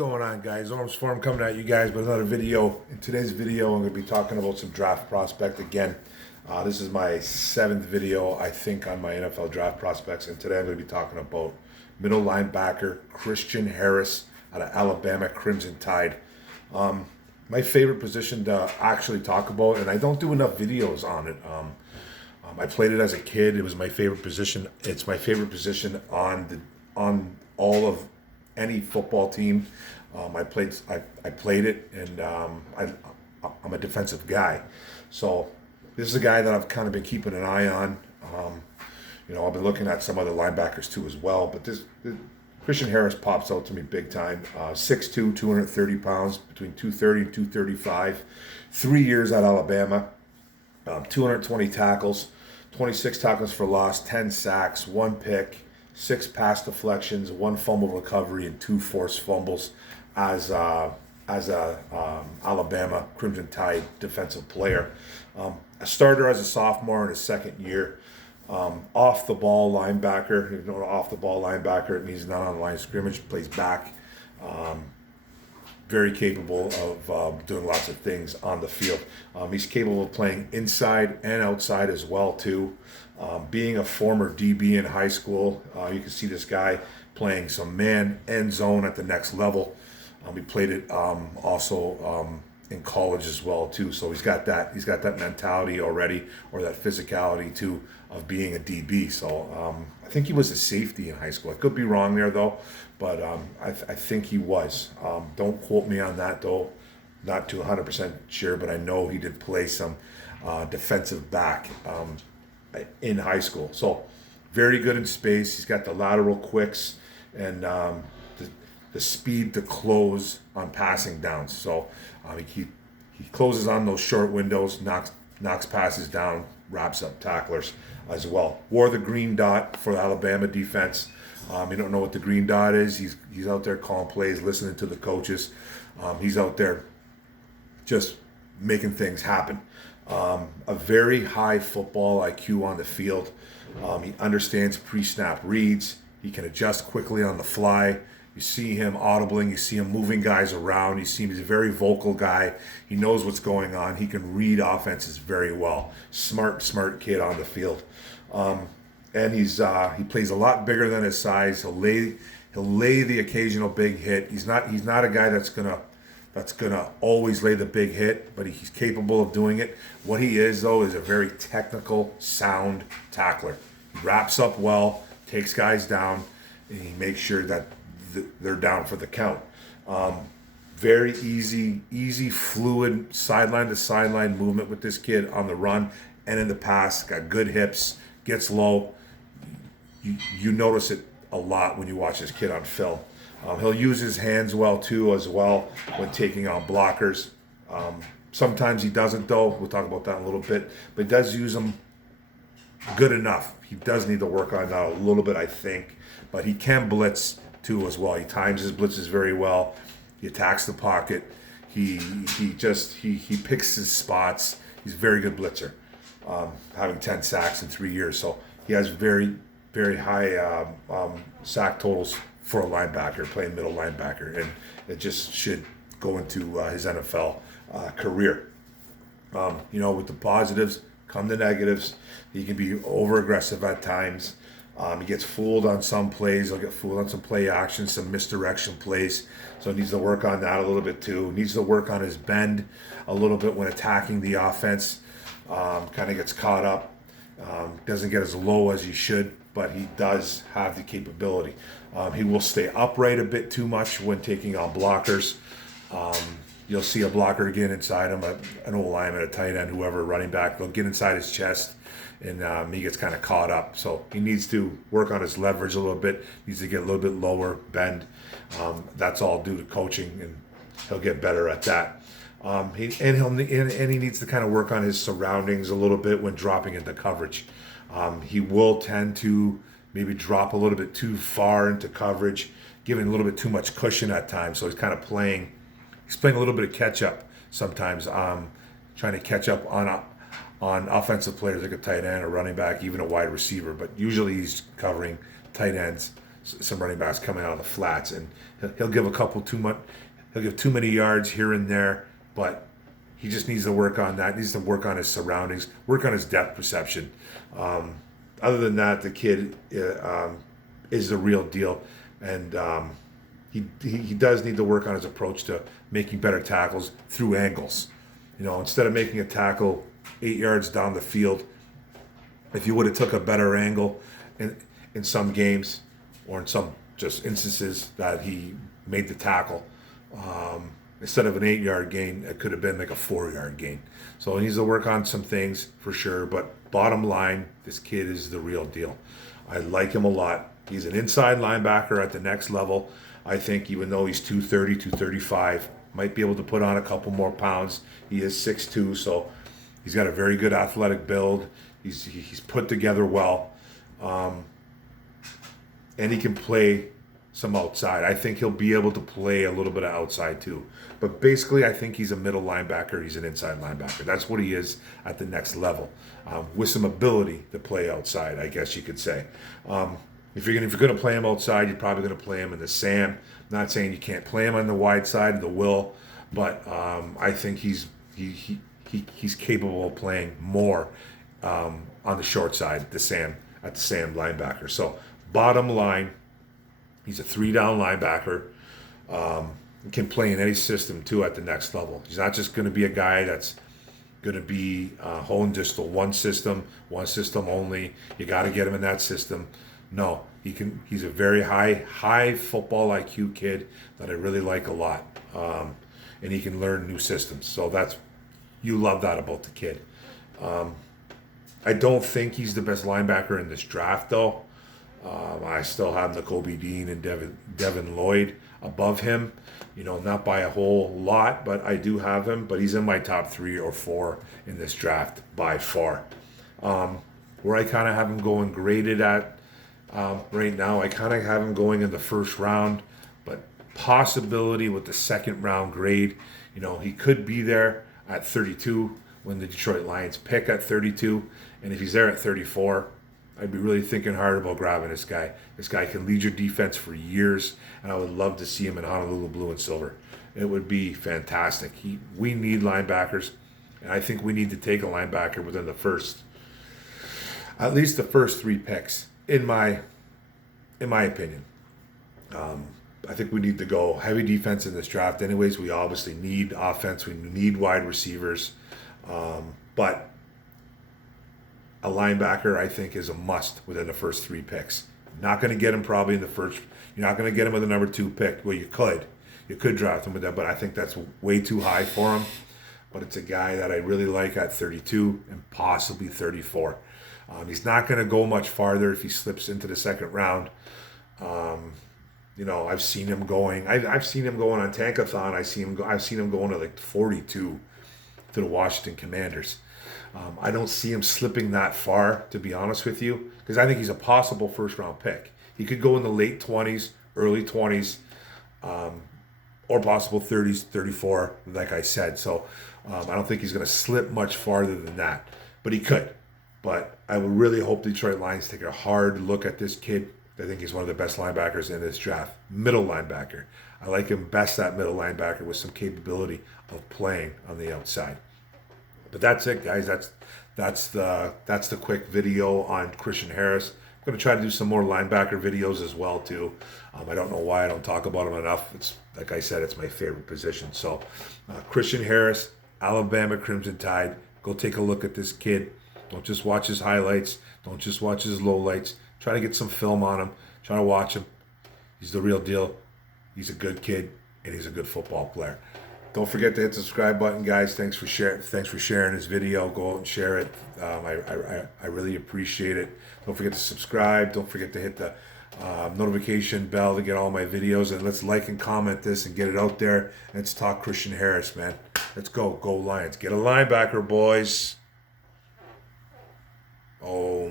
going on, guys? Orms Forum coming at you guys with another video. In today's video, I'm going to be talking about some draft prospect again. This is my 7th video, I think, on my NFL draft prospects, and today I'm going to be talking about middle linebacker Christian Harris out of Alabama Crimson Tide. My favorite position to actually talk about, and I don't do enough videos on it. I played it as a kid. It was my favorite position. It's my favorite position on all of any football team. I played it, and I'm a defensive guy. So this is a guy that I've kind of been keeping an eye on. I've been looking at some other linebackers too as well. But this Christian Harris pops out to me big time. 6'2", 230 pounds, between 230 and 235. 3 years at Alabama. 220 tackles, 26 tackles for loss, 10 sacks, 1 pick, 6 pass deflections, 1 fumble recovery, and 2 forced fumbles as a Alabama Crimson Tide defensive player. A starter as a sophomore in his second year. Off the ball linebacker. Off the ball linebacker, it means not on the line of scrimmage, plays back. Very capable of doing lots of things on the field. He's capable of playing inside and outside as well too. Being a former DB in high school, you can see this guy playing some man and zone at the next level. He played it also in college as well too. So he's got that mentality already, or that physicality too, of being a DB. So I think he was a safety in high school. I could be wrong there though, but I think he was. Don't quote me on that though. Not too 100% sure, but I know he did play some defensive back in high school. So very good in space. He's got the lateral quicks and the speed to close on passing downs. So he closes on those short windows, knocks passes down, wraps up tacklers as well. Wore the green dot for the Alabama defense. You don't know what the green dot is. He's out there calling plays, listening to the coaches. He's out there just making things happen. A very high football IQ on the field. He understands pre-snap reads. He can adjust quickly on the fly. You see him audibling. You see him moving guys around. You see he's a very vocal guy. He knows what's going on. He can read offenses very well. Smart kid on the field. And he plays a lot bigger than his size. He'll lay the occasional big hit. He's not a guy that's gonna always lay the big hit, but he's capable of doing it. What he is though is a very technical, sound tackler. He wraps up well, takes guys down, and he makes sure that they're down for the count. Very easy, fluid sideline to sideline movement with this kid on the run and in the pass. Got good hips, gets low. You notice it a lot when you watch this kid on film. He'll use his hands well too, as well, when taking on blockers. Sometimes he doesn't though. We'll talk about that in a little bit. But he does use them good enough. He does need to work on that a little bit, I think. But he can blitz too as well. He times his blitzes very well. He attacks the pocket. He picks his spots. He's a very good blitzer. Having 10 sacks in 3 years, so he has very high sack totals for a linebacker, playing middle linebacker, and it just should go into his NFL career. With the positives come the negatives. He can be over aggressive at times. He gets fooled on some plays. He'll get fooled on some play action, some misdirection plays. So he needs to work on that a little bit too. He needs to work on his bend a little bit when attacking the offense. Kind of gets caught up. Doesn't get as low as he should, but he does have the capability. He will stay upright a bit too much when taking on blockers. You'll see a blocker get inside him, an old lineman, a tight end, whoever, running back. They'll get inside his chest, and he gets kind of caught up. So he needs to work on his leverage a little bit. Needs to get a little bit lower, bend. That's all due to coaching, and he'll get better at that. He needs to kind of work on his surroundings a little bit when dropping into coverage. He will tend to maybe drop a little bit too far into coverage, giving a little bit too much cushion at times. So he's kind of playing a little bit of catch up sometimes, trying to catch up on offensive players like a tight end, a running back, even a wide receiver. But usually he's covering tight ends, some running backs coming out of the flats, and he'll give a couple too much. He'll give too many yards here and there, but he just needs to work on that. He needs to work on his surroundings, work on his depth perception. Other than that, the kid is the real deal, and he does need to work on his approach to making better tackles through angles. Instead of making a tackle 8 yards down the field, if you would have took a better angle in some games, or in some just instances that he made the tackle, instead of an 8-yard gain, it could have been like a 4-yard gain. So he needs to work on some things for sure. But bottom line, this kid is the real deal. I like him a lot. He's an inside linebacker at the next level. I think even though he's 230, 235, might be able to put on a couple more pounds. He is 6'2", so he's got a very good athletic build. He's put together well, and he can play some outside. I think he'll be able to play a little bit of outside too. But basically, I think he's a middle linebacker. He's an inside linebacker. That's what he is at the next level, with some ability to play outside, I guess you could say. If you're gonna play him outside, you're probably gonna play him in the Sam. Not saying you can't play him on the wide side of the Will, but I think he's capable of playing more on the short side at the Sam linebacker. So bottom line, he's a 3-down linebacker. He can play in any system too at the next level. He's not just going to be a guy that's going to be honed just to one system only. You got to get him in that system. No, he's a very high football IQ kid that I really like a lot, and he can learn new systems. So you love that about the kid. I don't think he's the best linebacker in this draft, though. I still have Nakobe Dean and Devin Lloyd above him. Not by a whole lot, but I do have him. But he's in my top 3 or 4 in this draft by far. Where I kind of have him going graded at right now, I kind of have him going in the first round, but possibility with the second round grade. He could be there at 32 when the Detroit Lions pick at 32, and if he's there at 34, I'd be really thinking hard about grabbing this guy. This guy can lead your defense for years, and I would love to see him in Honolulu blue and silver. It would be fantastic. We need linebackers, and I think we need to take a linebacker within at least the first 3 picks, in my opinion. I think we need to go heavy defense in this draft. Anyways, we obviously need offense. We need wide receivers, but a linebacker, I think, is a must within the first 3 picks. Not going to get him probably in the first. You're not going to get him with the number 2 pick. Well, you could draft him with that, but I think that's way too high for him. But it's a guy that I really like at 32 and possibly 34. He's not going to go much farther if he slips into the second round. I've seen him going. I've seen him going on Tankathon. I've seen him going to like 42 to the Washington Commanders. I don't see him slipping that far, to be honest with you, because I think he's a possible first-round pick. He could go in the late 20s, early 20s, or possible 30s, 34, like I said. So I don't think he's going to slip much farther than that, but he could. But I would really hope the Detroit Lions take a hard look at this kid. I think he's one of the best linebackers in this draft. Middle linebacker. I like him best at middle linebacker with some capability of playing on the outside. But that's it, guys. That's the quick video on Christian Harris. I'm going to try to do some more linebacker videos as well too. I don't know why I don't talk about him enough. It's like I said, it's my favorite position. So Christian Harris, Alabama Crimson Tide. Go take a look at this kid. Don't just watch his highlights. Don't just watch his lowlights. Try to get some film on him. Try to watch him. He's the real deal. He's a good kid, and he's a good football player. Don't forget to hit the subscribe button, guys. Thanks for sharing this video. Go out and share it. I really appreciate it. Don't forget to subscribe. Don't forget to hit the notification bell to get all my videos. And let's like and comment this and get it out there. Let's talk Christian Harris, man. Let's go. Go Lions. Get a linebacker, boys. Oh.